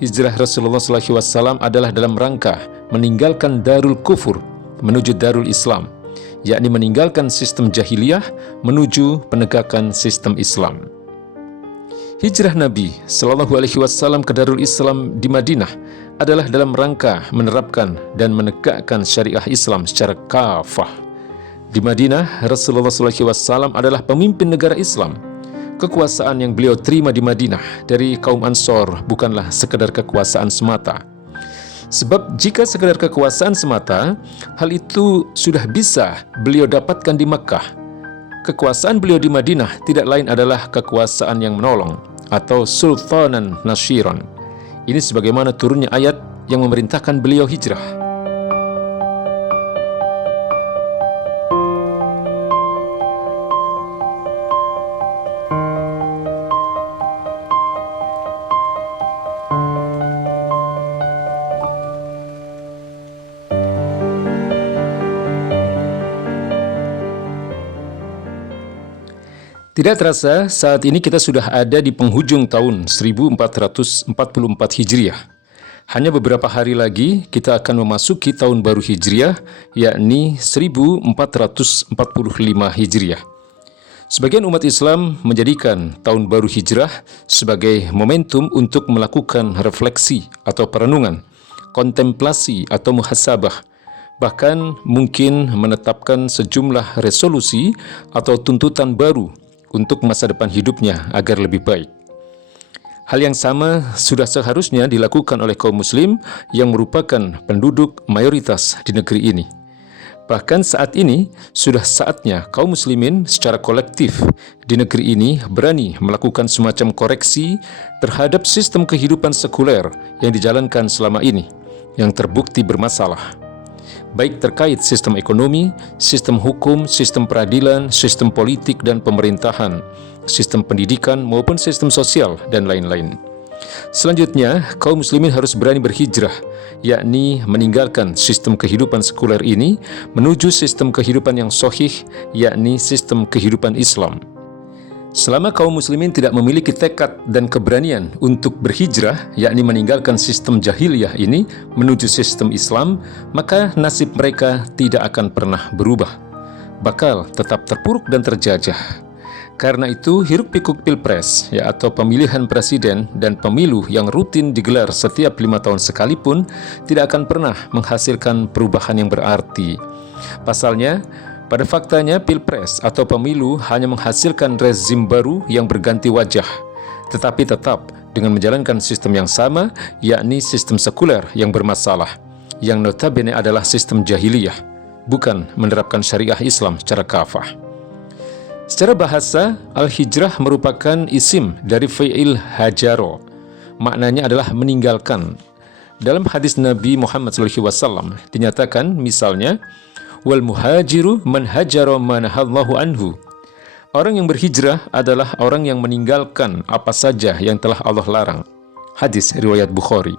hijrah Rasulullah SAW adalah dalam rangka meninggalkan darul kufur menuju darul Islam, yakni meninggalkan sistem jahiliyah menuju penegakan sistem Islam. Hijrah Nabi Shallallahu Alaihi Wasallam ke Darul Islam di Madinah adalah dalam rangka menerapkan dan menegakkan syariah Islam secara kafah. Di Madinah, Rasulullah SAW adalah pemimpin negara Islam. Kekuasaan yang beliau terima di Madinah dari kaum Ansor bukanlah sekedar kekuasaan semata. Sebab jika sekedar kekuasaan semata, hal itu sudah bisa beliau dapatkan di Makkah. Kekuasaan beliau di Madinah tidak lain adalah kekuasaan yang menolong atau sultanan nasyiran. Ini sebagaimana turunnya ayat yang memerintahkan beliau hijrah. Tidak terasa, saat ini kita sudah ada di penghujung tahun 1444 Hijriah. Hanya beberapa hari lagi kita akan memasuki tahun baru Hijriah, yakni 1445 Hijriah. Sebagian umat Islam menjadikan tahun baru Hijrah sebagai momentum untuk melakukan refleksi atau perenungan, kontemplasi atau muhasabah, bahkan mungkin menetapkan sejumlah resolusi atau tuntutan baru untuk masa depan hidupnya agar lebih baik. Hal yang sama sudah seharusnya dilakukan oleh kaum muslim yang merupakan penduduk mayoritas di negeri ini. Bahkan saat ini sudah saatnya kaum muslimin secara kolektif di negeri ini berani melakukan semacam koreksi terhadap sistem kehidupan sekuler yang dijalankan selama ini, yang terbukti bermasalah. Baik terkait sistem ekonomi, sistem hukum, sistem peradilan, sistem politik dan pemerintahan, sistem pendidikan maupun sistem sosial dan lain-lain. Selanjutnya, kaum muslimin harus berani berhijrah, yakni meninggalkan sistem kehidupan sekuler ini menuju sistem kehidupan yang sahih, yakni sistem kehidupan Islam. Selama kaum muslimin tidak memiliki tekad dan keberanian untuk berhijrah, yakni meninggalkan sistem jahiliyah ini menuju sistem Islam, maka nasib mereka tidak akan pernah berubah, bakal tetap terpuruk dan terjajah. Karena itu, hiruk-pikuk pilpres, atau pemilihan presiden dan pemilu yang rutin digelar setiap 5 tahun sekalipun tidak akan pernah menghasilkan perubahan yang berarti. Pasalnya, pada faktanya, pilpres atau pemilu hanya menghasilkan rezim baru yang berganti wajah, tetapi tetap dengan menjalankan sistem yang sama, yakni sistem sekuler yang bermasalah, yang notabene adalah sistem jahiliyah, bukan menerapkan syariah Islam secara kafah. Secara bahasa, al-hijrah merupakan isim dari fi'il hajaro. Maknanya adalah meninggalkan. Dalam hadis Nabi Muhammad SAW dinyatakan misalnya, wal muhajiru man hajara ma nahallahu anhu. Orang yang berhijrah adalah orang yang meninggalkan apa saja yang telah Allah larang. Hadis riwayat Bukhari.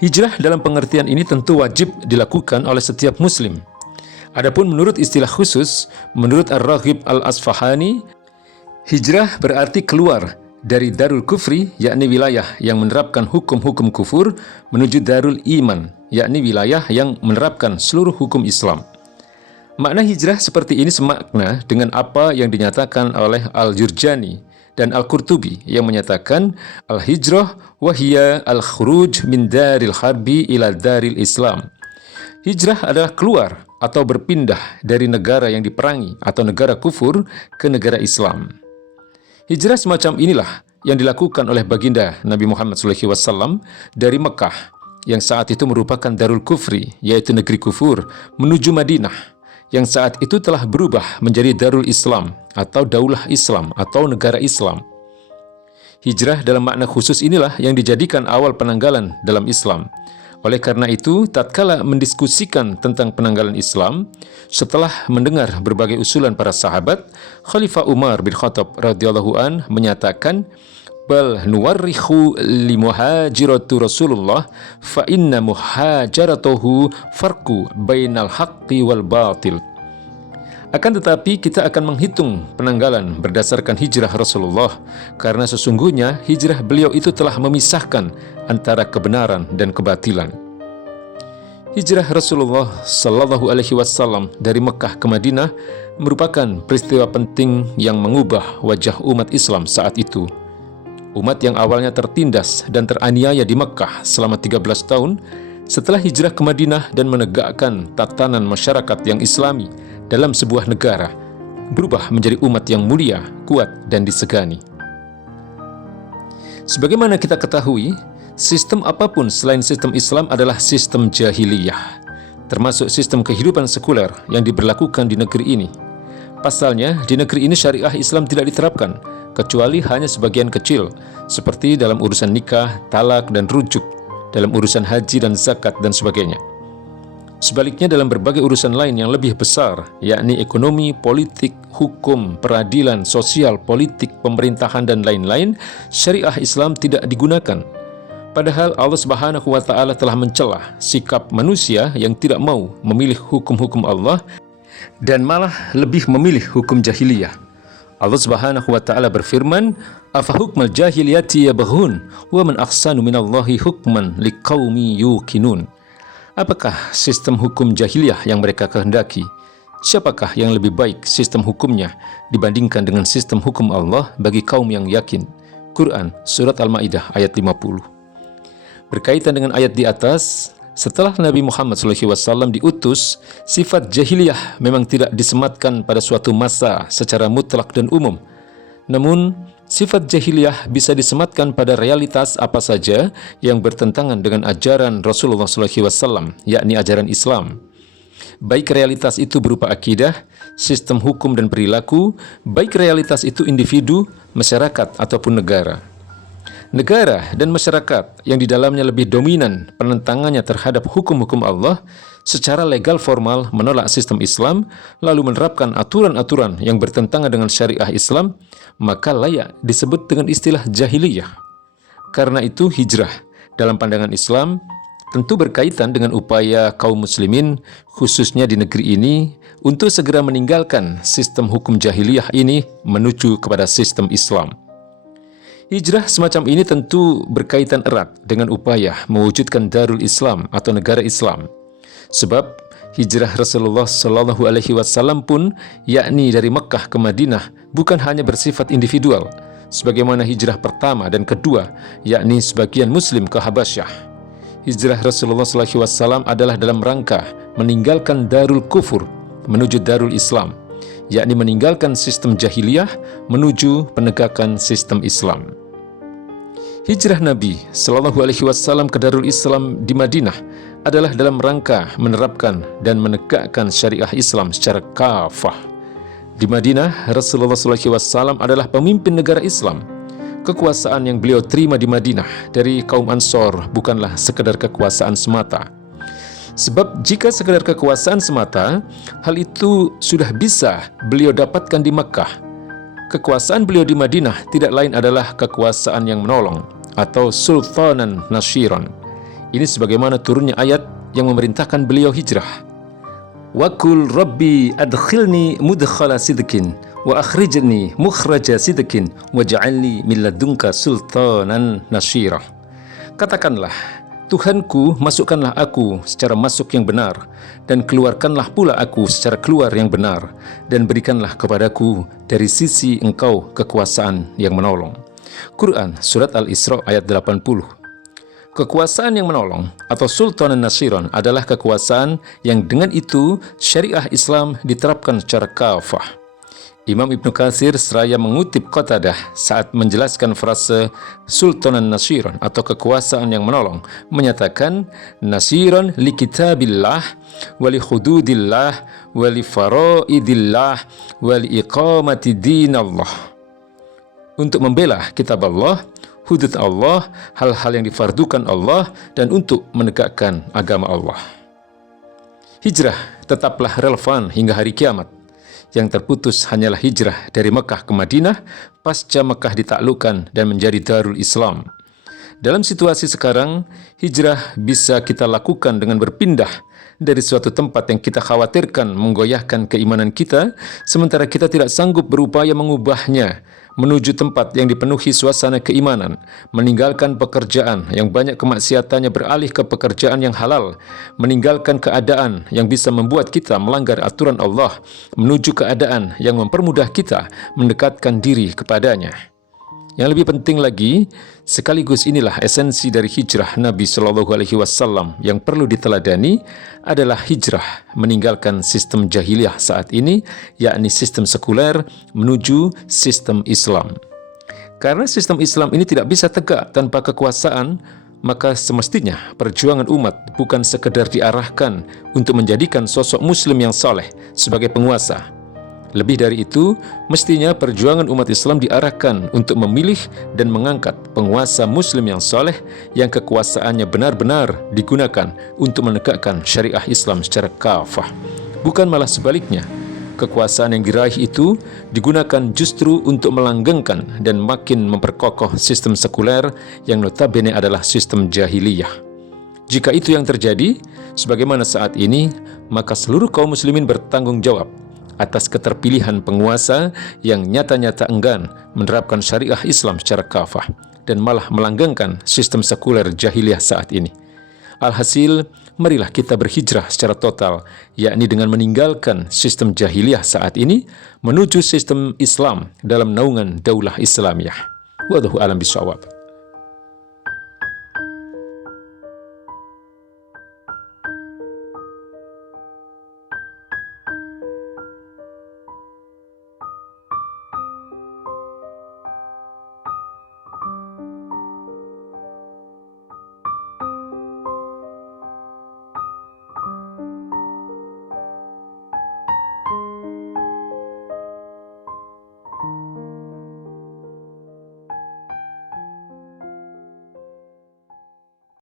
Hijrah dalam pengertian ini tentu wajib dilakukan oleh setiap muslim. Adapun menurut istilah khusus, menurut Ar-Raghib Al-Asfahani, hijrah berarti keluar dari darul kufri, yakni wilayah yang menerapkan hukum-hukum kufur, menuju darul iman, yakni wilayah yang menerapkan seluruh hukum Islam. Makna hijrah seperti ini semakna dengan apa yang dinyatakan oleh Al-Jurjani dan Al-Qurtubi yang menyatakan al-hijrah wahiyya al-khuruj min daril harbi ila daril Islam. Hijrah adalah keluar atau berpindah dari negara yang diperangi atau negara kufur ke negara Islam. Hijrah semacam inilah yang dilakukan oleh baginda Nabi Muhammad SAW dari Mekah, yang saat itu merupakan darul kufri, yaitu negeri kufur, menuju Madinah, yang saat itu telah berubah menjadi darul Islam atau daulah Islam atau negara Islam. Hijrah dalam makna khusus inilah yang dijadikan awal penanggalan dalam Islam. Oleh karena itu, tatkala mendiskusikan tentang penanggalan Islam, setelah mendengar berbagai usulan para sahabat, Khalifah Umar bin Khattab radhiyallahu an menyatakan, bal nuwarrihu li muhajiratu Rasulullah fa inna muhajaratuhu farqu bainal haqqi wal batil. Akan tetapi kita akan menghitung penanggalan berdasarkan hijrah Rasulullah, karena sesungguhnya hijrah beliau itu telah memisahkan antara kebenaran dan kebatilan. Hijrah Rasulullah Sallallahu Alaihi Wasallam dari Mekah ke Madinah merupakan peristiwa penting yang mengubah wajah umat Islam saat itu. Umat yang awalnya tertindas dan teraniaya di Mekah selama 13 tahun, setelah hijrah ke Madinah dan menegakkan tatanan masyarakat yang Islami dalam sebuah negara, berubah menjadi umat yang mulia, kuat, dan disegani. Sebagaimana kita ketahui, sistem apapun selain sistem Islam adalah sistem jahiliyah, termasuk sistem kehidupan sekuler yang diberlakukan di negeri ini. Pasalnya, di negeri ini syariah Islam tidak diterapkan, kecuali hanya sebagian kecil, seperti dalam urusan nikah, talak, dan rujuk, dalam urusan haji dan zakat, dan sebagainya. Sebaliknya dalam berbagai urusan lain yang lebih besar, yakni ekonomi, politik, hukum, peradilan, sosial, politik, pemerintahan, dan lain-lain, syariah Islam tidak digunakan. Padahal Allah Subhanahu wa Ta'ala telah mencela sikap manusia yang tidak mau memilih hukum-hukum Allah dan malah lebih memilih hukum jahiliyah. Allah Subhanahu wa Ta'ala berfirman, "Afa hukmal jahiliyati yabghun wa man ahsanu minallahi hukman liqaumi yuqinun." Apakah sistem hukum jahiliyah yang mereka kehendaki? Siapakah yang lebih baik sistem hukumnya dibandingkan dengan sistem hukum Allah bagi kaum yang yakin? Quran Surat Al-Ma'idah ayat 50. Berkaitan dengan ayat di atas, setelah Nabi Muhammad SAW diutus, sifat jahiliyah memang tidak disematkan pada suatu masa secara mutlak dan umum. Namun, sifat jahiliyah bisa disematkan pada realitas apa saja yang bertentangan dengan ajaran Rasulullah SAW, yakni ajaran Islam. Baik realitas itu berupa akidah, sistem hukum dan perilaku, baik realitas itu individu, masyarakat, ataupun negara. Negara dan masyarakat yang di dalamnya lebih dominan penentangannya terhadap hukum-hukum Allah secara legal formal menolak sistem Islam, lalu menerapkan aturan-aturan yang bertentangan dengan syariah Islam, maka layak disebut dengan istilah jahiliyah. Karena itu hijrah dalam pandangan Islam tentu berkaitan dengan upaya kaum muslimin, khususnya di negeri ini, untuk segera meninggalkan sistem hukum jahiliyah ini menuju kepada sistem Islam. Hijrah semacam ini tentu berkaitan erat dengan upaya mewujudkan Darul Islam atau negara Islam. Sebab hijrah Rasulullah Shallallahu Alaihi Wasallam pun, yakni dari Mekah ke Madinah, bukan hanya bersifat individual, sebagaimana hijrah pertama dan kedua, yakni sebagian Muslim ke Habasyah. Hijrah Rasulullah Shallallahu Alaihi Wasallam adalah dalam rangka meninggalkan Darul Kufur menuju Darul Islam, yakni meninggalkan sistem jahiliyah menuju penegakan sistem Islam. Hijrah Nabi Shallallahu Alaihi Wasallam ke Darul Islam di Madinah adalah dalam rangka menerapkan dan menegakkan syariah Islam secara kafah. Di Madinah, Rasulullah Shallallahu Alaihi Wasallam adalah pemimpin negara Islam. Kekuasaan yang beliau terima di Madinah dari kaum Ansor bukanlah sekedar kekuasaan semata. Sebab jika sekedar kekuasaan semata, hal itu sudah bisa beliau dapatkan di Makkah. Kekuasaan beliau di Madinah tidak lain adalah kekuasaan yang menolong atau sultanan nasyiran. Ini sebagaimana turunnya ayat yang memerintahkan beliau hijrah. Wa qul rabbi adkhilni mudkhala sidqin wa akhrijni mukhraja sidqin waj'alni min ladunka sultanan nasyira. Katakanlah, Tuhanku, masukkanlah aku secara masuk yang benar, dan keluarkanlah pula aku secara keluar yang benar, dan berikanlah kepadaku dari sisi Engkau kekuasaan yang menolong. Quran Surat Al-Isra ayat 80. Kekuasaan yang menolong atau sultanan nasyiran adalah kekuasaan yang dengan itu syariah Islam diterapkan secara kafah. Imam Ibnu Katsir seraya mengutip Qatadah saat menjelaskan frase sultanan nasyiran atau kekuasaan yang menolong, menyatakan nasyiran li kitabillah wa li hududillah wa li faraidillah wa li iqamati dinallah. Untuk membela kitab Allah, hudud Allah, hal-hal yang difardukan Allah, dan untuk menegakkan agama Allah. Hijrah tetaplah relevan hingga hari kiamat. Yang terputus hanyalah hijrah dari Mekah ke Madinah pasca Mekah ditaklukkan dan menjadi Darul Islam. Dalam situasi sekarang, hijrah bisa kita lakukan dengan berpindah dari suatu tempat yang kita khawatirkan menggoyahkan keimanan kita, sementara kita tidak sanggup berupaya mengubahnya menuju tempat yang dipenuhi suasana keimanan, meninggalkan pekerjaan yang banyak kemaksiatannya beralih ke pekerjaan yang halal, meninggalkan keadaan yang bisa membuat kita melanggar aturan Allah, menuju keadaan yang mempermudah kita mendekatkan diri kepadanya. Yang lebih penting lagi, sekaligus inilah esensi dari hijrah Nabi Shallallahu Alaihi Wasallam yang perlu diteladani adalah hijrah meninggalkan sistem jahiliyah saat ini, yakni sistem sekuler menuju sistem Islam. Karena sistem Islam ini tidak bisa tegak tanpa kekuasaan, maka semestinya perjuangan umat bukan sekedar diarahkan untuk menjadikan sosok Muslim yang saleh sebagai penguasa. Lebih dari itu, mestinya perjuangan umat Islam diarahkan untuk memilih dan mengangkat penguasa Muslim yang soleh yang kekuasaannya benar-benar digunakan untuk menegakkan syariah Islam secara kafah. Bukan malah sebaliknya, kekuasaan yang diraih itu digunakan justru untuk melanggengkan dan makin memperkokoh sistem sekuler yang notabene adalah sistem jahiliyah. Jika itu yang terjadi, sebagaimana saat ini, maka seluruh kaum muslimin bertanggung jawab atas keterpilihan penguasa yang nyata-nyata enggan menerapkan syariah Islam secara kafah dan malah melanggengkan sistem sekuler jahiliyah saat ini. Alhasil, marilah kita berhijrah secara total, yakni dengan meninggalkan sistem jahiliyah saat ini menuju sistem Islam dalam naungan daulah Islamiyah. Wallahu a'lam bishawab.